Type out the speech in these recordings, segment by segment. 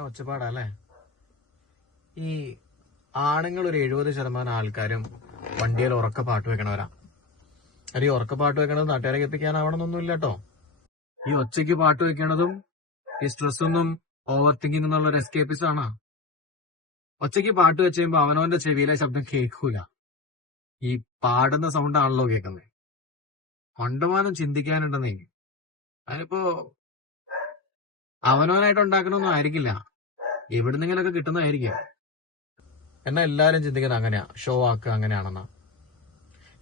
എന്നാ ഒച്ചപ്പാടല്ലേ? ഈ ആണുങ്ങൾ ഒരു 70% ആൾക്കാരും വണ്ടിയിൽ ഉറക്ക പാട്ട് വെക്കണവരാ. അത് ഈ ഉറക്ക പാട്ട് വെക്കണത് നാട്ടുകാരെ കേൾപ്പിക്കാനാവണമെന്നൊന്നുമില്ല കേട്ടോ. ഈ ഒച്ചയ്ക്ക് പാട്ട് വെക്കണതും ഈ സ്ട്രെസ്സൊന്നും ഓവർ തിങ്കിങ് എന്നുള്ള ഒരു എസ്കേപ്പിസ്റ്റ് ആണ്. ഒച്ചയ്ക്ക് പാട്ട് വെച്ച് കഴിയുമ്പോ അവനവന്റെ ചെവിയിലെ ശബ്ദം കേൾക്കൂല, ഈ പാടുന്ന സൗണ്ട് ആണല്ലോ കേൾക്കുന്നത്. കൊണ്ടമാനം ചിന്തിക്കാനുണ്ടെന്നേ. അതിനിപ്പോ അവനവനായിട്ട് ഉണ്ടാക്കണമൊന്നും ആയിരിക്കില്ല, എവിടുന്നെങ്കിലൊക്കെ കിട്ടുന്നതായിരിക്കും. എന്നാ എല്ലാരും ചിന്തിക്കുന്നത് അങ്ങനെയാ, ഷോ ആക്കുക അങ്ങനെയാണെന്നാ.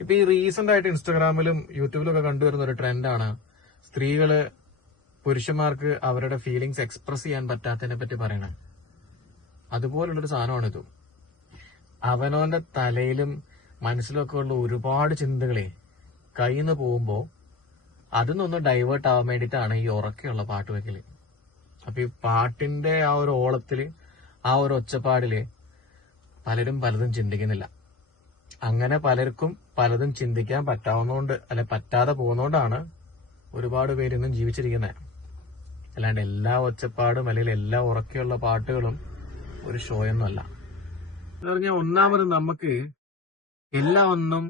ഇപ്പൊ ഈ റീസെന്റ് ആയിട്ട് ഇൻസ്റ്റാഗ്രാമിലും യൂട്യൂബിലും ഒക്കെ കണ്ടുവരുന്ന ഒരു ട്രെൻഡാണ് സ്ത്രീകള് പുരുഷന്മാർക്ക് അവരുടെ ഫീലിങ്സ് എക്സ്പ്രസ് ചെയ്യാൻ പറ്റാത്തതിനെ പറ്റി പറയണേ. അതുപോലുള്ളൊരു സാധനമാണിത്. അവനവന്റെ തലയിലും മനസ്സിലൊക്കെ ഉള്ള ഒരുപാട് ചിന്തകളെ കയ്യിൽ നിന്ന് പോകുമ്പോ അതിന്നൊന്ന് ഡൈവേർട്ട് ആവാൻ വേണ്ടിയിട്ടാണ് ഈ ഉറക്കെയുള്ള പാട്ട് വെക്കല്. അപ്പൊ ഈ പാട്ടിന്റെ ആ ഒരു ഓളത്തില്, ആ ഒരു ഒച്ചപ്പാടില് പലരും പലതും ചിന്തിക്കുന്നില്ല. അങ്ങനെ പലർക്കും പലതും ചിന്തിക്കാൻ പറ്റാവുന്നതുകൊണ്ട്, അല്ലെ പറ്റാതെ പോകുന്നതുകൊണ്ടാണ് ഒരുപാട് പേര് ഇന്നും ജീവിച്ചിരിക്കുന്നത്. അല്ലാണ്ട് എല്ലാ ഒച്ചപ്പാടും അല്ലെങ്കിൽ എല്ലാ ഉറക്കെയുള്ള പാട്ടുകളും ഒരു ഷോയൊന്നുമല്ല. എന്ന് പറഞ്ഞാൽ ഒന്നാമത് നമുക്ക് എല്ലാം ഒന്നും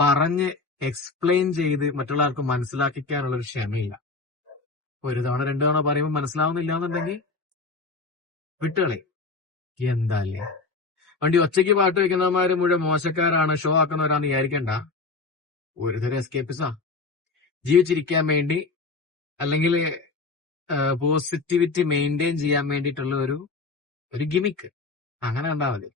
പറഞ്ഞ് എക്സ്പ്ലെയിൻ ചെയ്ത് മറ്റുള്ള ആൾക്ക് മനസ്സിലാക്കിക്കാനുള്ളൊരു ക്ഷമയില്ല. ഒരു തവണ 2 തവണ പറയുമ്പോൾ മനസ്സിലാവുന്നില്ല എന്നുണ്ടെങ്കിൽ വിട്ടുകളി. എന്താല്ലേ വണ്ടി ഒച്ചയ്ക്ക് പാട്ട് വെക്കുന്നവന്മാര് മുഴുവൻ മോശക്കാരാണ്, ഷോ ആക്കുന്നവരാന്ന് വിചാരിക്കണ്ട. ഒരുതരം എസ്കേപ്പിസാ, ജീവിച്ചിരിക്കാൻ വേണ്ടി അല്ലെങ്കിൽ പോസിറ്റിവിറ്റി മെയിൻറ്റെയിൻ ചെയ്യാൻ വേണ്ടിയിട്ടുള്ള ഒരു ഗിമിക്ക്, അങ്ങനെ കണ്ടാൽ മതി.